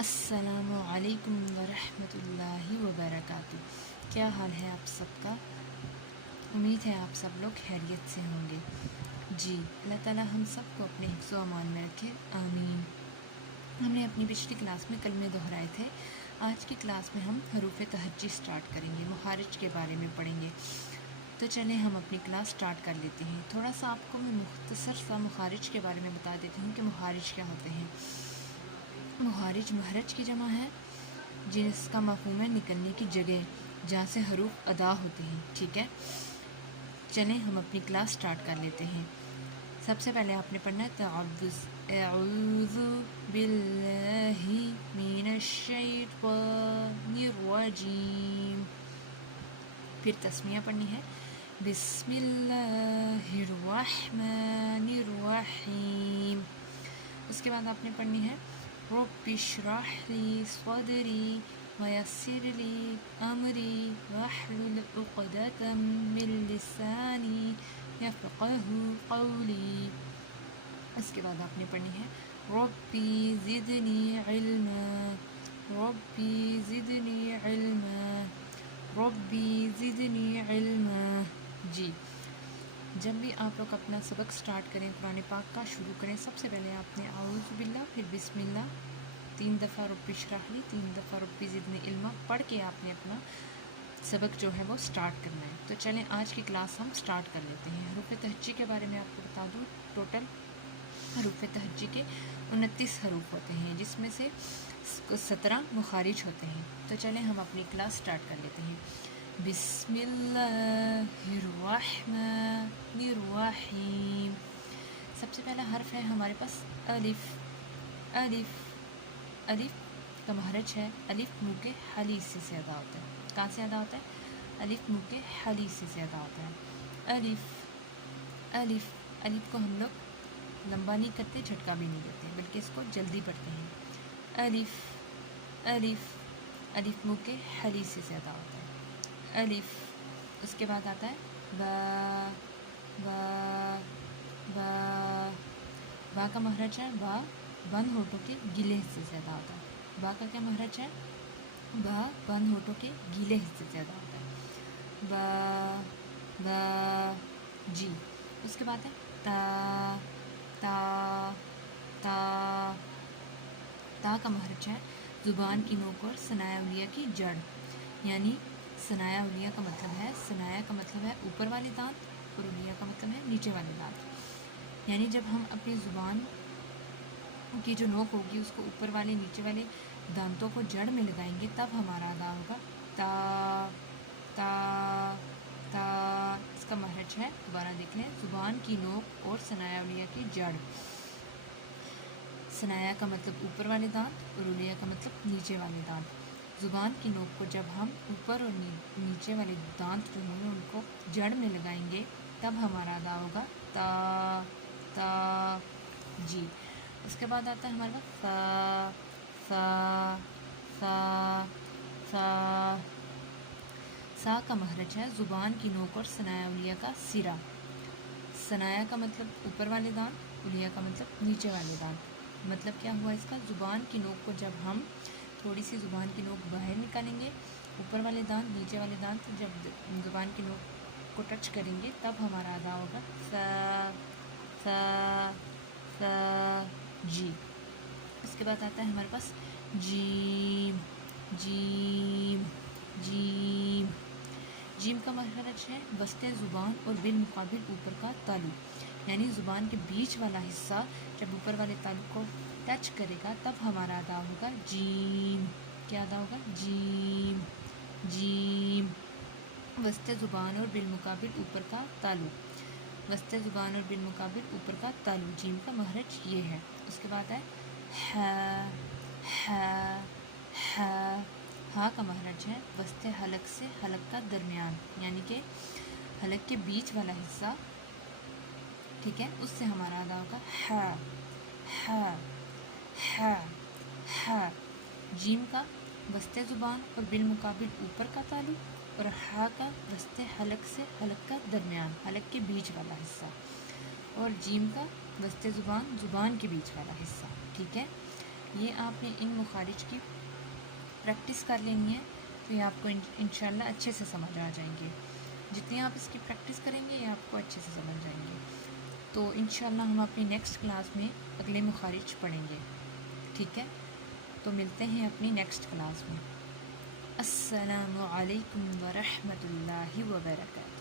السلام علیکم ورحمۃ اللہ وبرکاتہ۔ کیا حال ہے آپ سب کا؟ امید ہے آپ سب لوگ خیریت سے ہوں گے۔ جی، اللہ تعالی ہم سب کو اپنے حفظ و امان میں رکھے، آمین۔ ہم نے اپنی پچھلی کلاس میں کلمے دہرائے تھے۔ آج کی کلاس میں ہم حروف تہجی سٹارٹ کریں گے، مخارج کے بارے میں پڑھیں گے۔ تو چلیں ہم اپنی کلاس سٹارٹ کر لیتے ہیں۔ تھوڑا سا آپ کو میں مختصر سا مخارج کے بارے میں بتا دیتی ہوں کہ مخارج کیا ہوتے ہیں۔ مخارج مخرج کی جمع ہے، جس کا مفہوم ہے نکلنے کی جگہ جہاں سے حروف ادا ہوتے ہیں۔ ٹھیک ہے، چلیں ہم اپنی کلاس سٹارٹ کر لیتے ہیں۔ سب سے پہلے آپ نے پڑھنا ہے تعوذ، اعوذ باللہ من الشیطان الرجیم۔ پھر تسمیہ پڑھنی ہے، بسم اللہ الرحمن الرحیم۔ اس کے بعد آپ نے پڑھنی ہے رب اشرح لی صدری ویسر لی امری واحلل عقدۃ من لسانی یفقہوا قولی۔ اس کے بعد آپ نے پڑھنی ہے ربی زدنی علما، ربی زدنی علما، ربی زدنی علما۔ جی، جب بھی آپ لوگ اپنا سبق سٹارٹ کریں، قرآن پاک کا شروع کریں، سب سے پہلے آپ نے اعوذ باللہ، پھر بسم اللہ، 3 دفعہ رب اشرح لی، 3 دفعہ ربی زدنی علما پڑھ کے آپ نے اپنا سبق جو ہے وہ سٹارٹ کرنا ہے۔ تو چلیں آج کی کلاس ہم سٹارٹ کر لیتے ہیں۔ حروف تہجی کے بارے میں آپ کو بتا دوں، ٹوٹل حروف تہجی کے 29 حروف ہوتے ہیں، جس میں سے 17 مخارج ہوتے ہیں۔ تو چلیں ہم اپنی کلاس سٹارٹ کر لیتے ہیں۔ بسم اللہ الرحمن الرحیم۔ سب سے پہلا حرف ہے ہمارے پاس الف۔ الف، الف کا مخرج ہے، الف منہ کے حلی سے ادا ہوتا ہے۔ کہاں سے ادا ہوتا ہے؟ الف منہ کے حلی سے ادا ہوتا ہے۔ الف، الف، الف کو ہم لوگ لمبا نہیں کرتے، جھٹکا بھی نہیں دیتے، بلکہ اس کو جلدی پڑھتے ہیں۔ الف، الف، الف منہ کے حلی سے ادا ہوتا ہے۔ الف۔ اس کے بعد آتا ہے با، با، با۔ با کا مخرج ہے با، بند ہونٹوں کے گیلے حصے سے ادا ہوتا ہے۔ با کا کیا مخرج ہے؟ با بند ہونٹوں کے گیلے حصے سے ادا ہوتا ہے۔ با، با، جی۔ اس کے بعد ہے تا، تا، تا۔ تا کا مخرج ہے زبان کی نوک اور ثنایا علیہ کی جڑ، یعنی ثنایا علیہ کا مطلب ہے، ثنایا کا مطلب ہے اوپر والے دانت اور علیہ کا مطلب ہے نیچے والے دانت، یعنی جب ہم اپنی زبان کی جو نوک ہوگی اس کو اوپر والے نیچے والے دانتوں کو جڑ میں لگائیں گے، تب ہمارا ادا ہوگا تا، تا، تا۔ اس کا مخرج ہے، دوبارہ دیکھ لیں، زبان کی نوک اور ثنایا علیہ کی جڑ۔ ثنایا کا مطلب اوپر والے دانت اور علیہ کا مطلب نیچے والے دانت۔ زبان کی نوک کو جب ہم اوپر اور نیچے والے دانت جو ہیں ان کو جڑ میں لگائیں گے، تب ہمارا ادا ہوگا تا، تا، جی۔ اس کے بعد آتا ہے ہمارے پاس فا، فا، فا، فا۔ سا کا مخرج ہے زبان کی نوک اور ثنایا علیہ کا سرا۔ ثنایا کا مطلب اوپر والے دانت، علیہ کا مطلب نیچے والے دانت۔ مطلب کیا ہوا اس کا؟ زبان کی نوک کو جب ہم تھوڑی سی زبان کی نوک باہر نکالیں گے، اوپر والے دانت نیچے والے دانت جب زبان کی نوک کو ٹچ کریں گے، تب ہمارا ادا ہوگا سا، سا، سا، جی۔ اس کے بعد آتا ہے ہمارے پاس جیم، جیم، جیم۔ جیم کا مخرج ہے وسط زبان اور بالمقابل اوپر کا تالو، یعنی زبان کے بیچ والا حصہ جب اوپر والے تالو کو ٹچ کرے گا، تب ہمارا ادا ہوگا جیم۔ کیا ادا ہوگا؟ جیم، جیم۔ وسط زبان اور بالمقابل اوپر کا تالو، وسط زبان اور بالمقابل اوپر کا تالو، جیم کا مخرج یہ ہے۔ اس کے بعد ہے ہا، ہا، ہا۔ ہا کا مخرج ہے وسط حلق سے حلق کا درمیان، یعنی کہ حلق کے بیچ والا حصہ، ٹھیک ہے، اس سے ہمارا ادا ہوگا ہا، ہا، ہا، ہا۔ جیم کا وسط زبان اور بالمقابل اوپر کا تالو، اور ہا کا وسط حلق سے حلق کا درمیان، حلق کے بیچ والا حصہ، اور جیم کا وسط زبان، زبان کے بیچ والا حصہ، ٹھیک ہے۔ یہ آپ نے ان مخارج کی پریکٹس کر لینی ہے، تو یہ آپ کو انشاءاللہ اچھے سے سمجھ آ جائیں گے. جتنی آپ اس کی پریکٹس کریں گے یہ آپ کو اچھے سے سمجھ جائیں گے. تو انشاءاللہ ہم اپنی نیکسٹ کلاس میں اگلے مخارج پڑھیں گے. ٹھیک ہے، تو ملتے ہیں اپنی نیکسٹ کلاس میں. السلام علیکم ورحمۃ اللہ وبرکاتہ.